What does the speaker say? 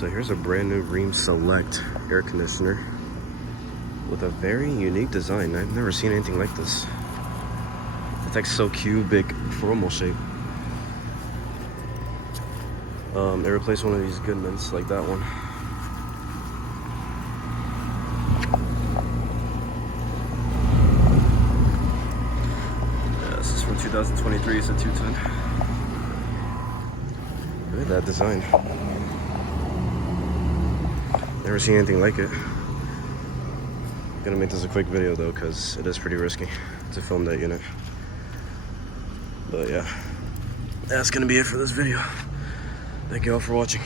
So here's a brand new Rheem Select air conditioner with a very unique design. I've never seen anything like this. It's like so cubic, formal shape. They replaced one of these Goodmans, like that one. Yeah, this is from 2023. It's a 210. Look at that design. Never seen anything like it. I'm gonna make this a quick video though, because it is pretty risky to film that unit. But yeah, that's gonna be it for this video. Thank you all for watching.